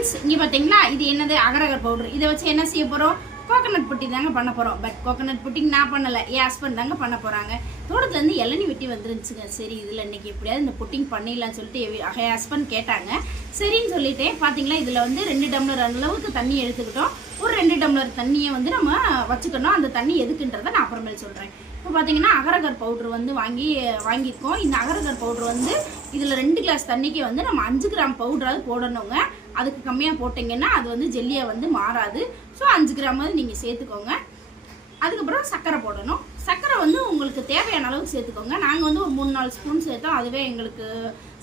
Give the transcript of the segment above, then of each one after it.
Friends இங்கே பார்த்தீங்களா இது என்னது அகரகர் பவுடர். இதை வச்சு என்ன செய்ய போகிறோம்? கோகனட் புட்டிங் தாங்க பண்ண போகிறோம். பட் கோகனட் புட்டிங் நான் பண்ணலை, என் ஹஸ்பண்ட் தாங்க பண்ண போகிறாங்க. தோட்டத்துலேருந்து இளநி வெட்டி வந்துருந்துச்சுங்க. சரி இதில் இன்றைக்கி எப்படியாவது இந்த புட்டிங் பண்ணிடலான்னு சொல்லிட்டு என் ஹஸ்பண்ட் கேட்டாங்க. சரின்னு சொல்லிட்டேன். பார்த்தீங்களா இதில் வந்து 2 டம்ளர் அளவுக்கு தண்ணி எடுத்துக்கிட்டோம். ஒரு 2 டம்ளர் தண்ணியை வந்து நம்ம வச்சுக்கணும். அந்த தண்ணி எதுக்குன்றதை நான் அப்புறமேல் சொல்கிறேன். இப்போ பார்த்தீங்கன்னா அகரகர் பவுட்ரு வந்து வாங்கியிருக்கோம். இந்த அகரகர் பவுட்ரு வந்து இதில் 2 கிளாஸ் தண்ணிக்கு வந்து நம்ம 5 கிராம் பவுடராவது போடணுங்க. அதுக்கு கம்மியாக போட்டிங்கன்னா அது வந்து ஜெல்லியாக வந்து மாறாது. ஸோ 5 கிராமாவது நீங்கள் சேர்த்துக்கோங்க. அதுக்கப்புறம் சர்க்கரை போடணும். சர்க்கரை வந்து உங்களுக்கு தேவையான அளவுக்கு சேர்த்துக்கோங்க. நாங்கள் வந்து ஒரு 3-4 ஸ்பூன் சேர்த்தோம். அதுவே எங்களுக்கு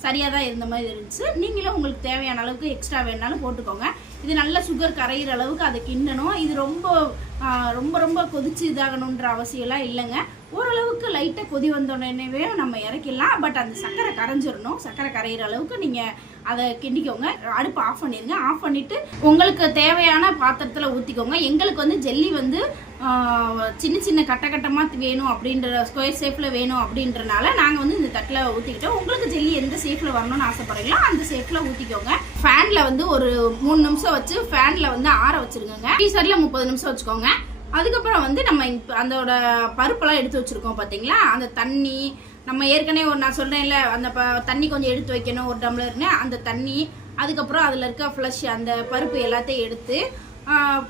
சரியாக தான் இருந்த மாதிரி இருந்துச்சு. நீங்களும் உங்களுக்கு தேவையான அளவுக்கு எக்ஸ்ட்ரா வேணாலும் போட்டுக்கோங்க. இது நல்லா சுகர் கரையிற அளவுக்கு அதை கிண்டணும். இது ரொம்ப ரொம்ப ரொம்ப கொதிச்சு இதாகணுன்ற அவசியம்லாம் இல்லைங்க. ஓரளவுக்கு லைட்டாக கொதி வந்தோடனேவே நம்ம இறக்கிடலாம். பட் அந்த சர்க்கரை கரைஞ்சிடணும். சர்க்கரை கரையிற அளவுக்கு நீங்கள் அதை கிண்டிக்கோங்க. அடுப்பு ஆஃப் பண்ணிடுங்க. ஆஃப் பண்ணிவிட்டு உங்களுக்கு தேவையான பாத்திரத்தில் ஊற்றிக்கோங்க. எங்களுக்கு வந்து ஜெல்லி வந்து சின்ன சின்ன கட்டமாக வேணும் அப்படின்ற ஸ்கொயர் ஷேப்பில் வேணும் அப்படின்றனால நாங்கள் வந்து இந்த தட்டில் ஊற்றிக்கிட்டோம். உங்களுக்கு ஜெல்லி எந்த ஷேப்பில் வரணும்னு ஆசைப்படுறீங்களோ அந்த ஷேப்பில் ஊற்றிக்கோங்க. ஃபேனில் வந்து ஒரு 3 நிமிஷம் வச்சு ஃபேனில் வந்து ஆற வச்சுருங்க. டீசரில் 30 நிமிஷம் வச்சுக்கோங்க. அதுக்கப்புறம் வந்து நம்ம அதோட பருப்பெல்லாம் எடுத்து வச்சுருக்கோம் பார்த்தீங்களா, அந்த தண்ணி நம்ம ஏற்கனவே நான் சொல்கிறேன்ல அந்த தண்ணி கொஞ்சம் எடுத்து வைக்கணும் 1 டம்ளர்னு. அந்த தண்ணி அதுக்கப்புறம் அதில் இருக்க ஃப்ளஷ் அந்த பருப்பு எல்லாத்தையும் எடுத்து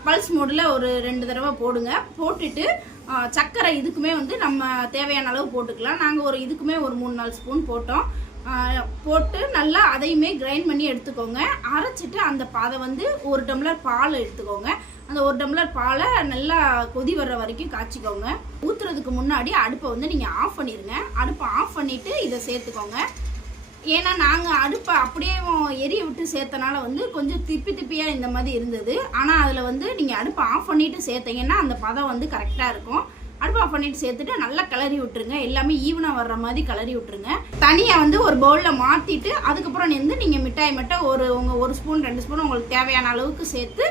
பல்ஸ் மோடில் ஒரு 2 தடவை போடுங்க. போட்டுட்டு சர்க்கரை இதுக்குமே வந்து நம்ம தேவையான அளவு போட்டுக்கலாம். நாங்கள் ஒரு இதுக்குமே ஒரு 3-4 ஸ்பூன் போட்டோம். போட்டு நல்லா அதையுமே கிரைண்ட் பண்ணி எடுத்துக்கோங்க. அரைச்சிட்டு அந்த அதை வந்து 1 டம்ளர் பால் எடுத்துக்கோங்க. அந்த 1 டம்ளர் பாலை நல்லா கொதி வர்ற வரைக்கும் காய்ச்சிக்கோங்க. ஊற்றுறதுக்கு முன்னாடி அடுப்பை வந்து நீங்கள் ஆஃப் பண்ணிடுங்க. அடுப்பை ஆஃப் பண்ணிவிட்டு இதை சேர்த்துக்கோங்க. ஏன்னா நாங்கள் அடுப்பை அப்படியே எரிய விட்டு சேர்த்தனால வந்து கொஞ்சம் திப்பியாக இந்த மாதிரி இருந்தது. ஆனால் அதில் வந்து நீங்கள் அடுப்பை ஆஃப் பண்ணிவிட்டு சேர்த்தீங்கன்னா அந்த பதம் வந்து கரெக்டாக இருக்கும். அடுப்பு ஆஃப் பண்ணிட்டு சேர்த்துட்டு நல்லா கிளறி விட்டுருங்க. எல்லாமே ஈவனாக வர்ற மாதிரி கிளறி விட்டுருங்க. தனியாக வந்து ஒரு பவுலில் மாற்றிட்டு அதுக்கப்புறம் வந்து நீங்கள் மிட்டாய் மட்டை ஒரு ஸ்பூன் 2 ஸ்பூன் உங்களுக்கு தேவையான அளவுக்கு சேர்த்து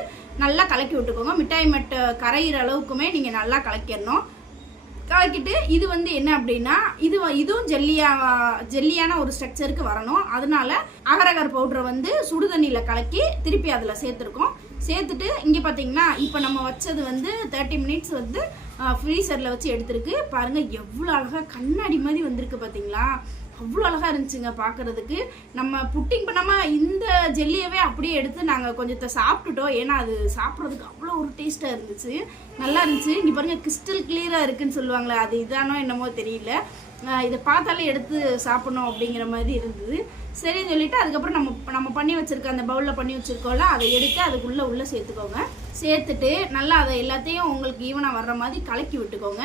நல்லா கலக்கி விட்டுக்கோங்க. மிட்டாய் மட்டை கரையிற அளவுக்குமே நீங்கள் நல்லா கலக்கிடணும். கலக்கிட்டு இது வந்து என்ன அப்படின்னா இதுவும் ஜெல்லியான ஒரு ஸ்ட்ரக்சருக்கு வரணும். அதனால அகரகர் பவுடரை வந்து சுடுதண்ணியில் கலக்கி திருப்பி அதில் சேர்த்துருக்கோம். சேர்த்துட்டு இங்கே பார்த்தீங்கன்னா இப்போ நம்ம வச்சது வந்து 30 மினிட்ஸ் வந்து ஃப்ரீசரில் வச்சு எடுத்துருக்கு. பாருங்கள் எவ்வளோ அழகாக கண்ணாடி மாதிரி வந்திருக்கு பார்த்தீங்களா, அவ்வளோ அழகாக இருந்துச்சுங்க பார்க்குறதுக்கு. நம்ம புட்டிங் பண்ணாமல் இந்த ஜெல்லியவே அப்படியே எடுத்து நாங்கள் கொஞ்சத்தை சாப்பிட்டுட்டோம். ஏன்னா அது சாப்பிட்றதுக்கு அவ்வளோ ஒரு டேஸ்ட்டாக இருந்துச்சு, நல்லா இருந்துச்சு. இங்கே பாருங்கள் கிறிஸ்டல் கிளியராக இருக்குதுன்னு சொல்லுவாங்களே, அது இதானோ என்னமோ தெரியல. இதை பார்த்தாலே எடுத்து சாப்பிடணும் அப்படிங்கிற மாதிரி இருந்தது. சரின்னு சொல்லிவிட்டு அதுக்கப்புறம் நம்ம பண்ணி வச்சுருக்க அந்த பவுலில் பண்ணி வச்சுருக்கோம்ல அதை எடுத்து அதுக்குள்ளே சேர்த்துக்கோங்க. சேர்த்துட்டு நல்லா அதை எல்லாத்தையும் உங்களுக்கு ஈவனாக வர்ற மாதிரி கலக்கி விட்டுக்கோங்க.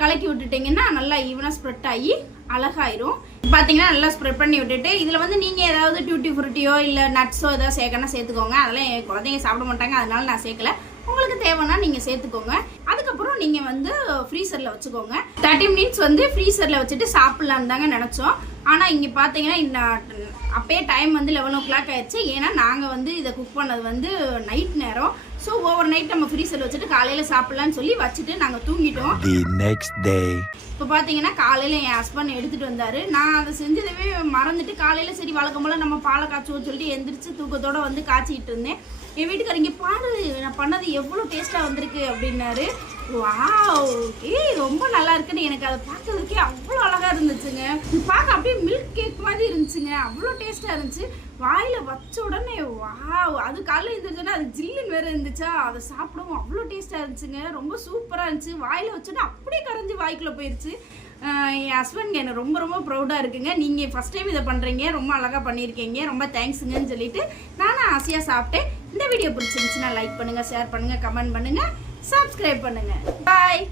கலக்கி விட்டுட்டிங்கன்னா நல்லா ஈவனாக ஸ்ப்ரெட் ஆகி அழகாயிரும். பார்த்தீங்கன்னா நல்லா ஸ்ப்ரெட் பண்ணி விட்டுட்டு இதில் வந்து நீங்கள் ஏதாவது டியூட்டி ஃப்ரூட்டியோ இல்லை நட்ஸோ ஏதாவது சேர்க்கணும் சேர்த்துக்கோங்க. அதெல்லாம் என் குழந்தைங்க சாப்பிட மாட்டாங்க, அதனால நான் சேர்க்கல. உங்களுக்கு தேவைன்னா நீங்கள் சேர்த்துக்கோங்க. அதுக்கப்புறம் நீங்கள் வந்து ஃப்ரீசரில் வச்சுக்கோங்க. 30 மினிட்ஸ் வந்து ஃப்ரீசரில் வச்சுட்டு சாப்பிட்லான்னு தாங்க நினச்சோம். ஆனால் இங்கே பார்த்தீங்கன்னா அப்பயே டைம் வந்து 11 o'clock ஆயிடுச்சு. ஏன்னா நாங்கள் வந்து இதை குக் பண்ணது வந்து நைட் நேரம். ஸோ ஓவர் நைட் நம்ம ஃப்ரீசரில் வச்சுட்டு காலையில் சாப்பிட்லான்னு சொல்லி வச்சுட்டு நாங்கள் தூங்கிட்டோம். இப்போ பார்த்தீங்கன்னா காலையில் என் ஹஸ்பண்ட் எடுத்துகிட்டு வந்தார். நான் அதை செஞ்சதவே மறந்துட்டு காலையில் சரி வழக்கம் போல் நம்ம பாலை காய்ச்சுவோம்னு சொல்லிட்டு எந்திரிச்சு தூக்கத்தோடு வந்து காய்ச்சிக்கிட்டு இருந்தேன். என் வீட்டுக்காரர் இங்கே பாரு நான் பண்ணது எவ்வளோ டேஸ்ட்டாக வந்திருக்கு அப்படின்னாரு. வாவ் ரொம்ப நல்லா இருக்குன்னு எனக்கு அதை பார்க்கறதுக்கே அவ்வளோ அழகாக இருந்துச்சுங்க. பார்க்க அப்படியே மில்க் கேக் மாதிரி இருந்துச்சுங்க, அவ்வளோ டேஸ்ட்டாக இருந்துச்சு. வாயில் வச்ச உடனே வாவ், அது காலையில் இருந்துச்சுன்னா அது ஜில்லுன்னு வேறு இருந்துச்சா, அதை சாப்பிடவும் அவ்வளோ டேஸ்ட்டாக இருந்துச்சுங்க. ரொம்ப சூப்பராக இருந்துச்சு. வாயில் வச்சோன்னா அப்படியே கரைஞ்சி வாய்க்குள்ளே போயிடுச்சு. என் ஹஸ்பண்ட் எனக்கு ரொம்ப ரொம்ப ப்ரௌடாக இருக்குங்க. நீங்கள் ஃபஸ்ட் டைம் இதை பண்ணுறீங்க, ரொம்ப அழகாக பண்ணியிருக்கீங்க, ரொம்ப தேங்க்ஸுங்கன்னு சொல்லிட்டு நானும் ஆசையாக சாப்பிட்டேன். இந்த வீடியோ பிடிச்சிருந்துச்சுன்னா லைக் பண்ணுங்கள், ஷேர் பண்ணுங்கள், கமெண்ட் பண்ணுங்கள், சப்ஸ்கிரைப் பண்ணுங்கள். பாய்.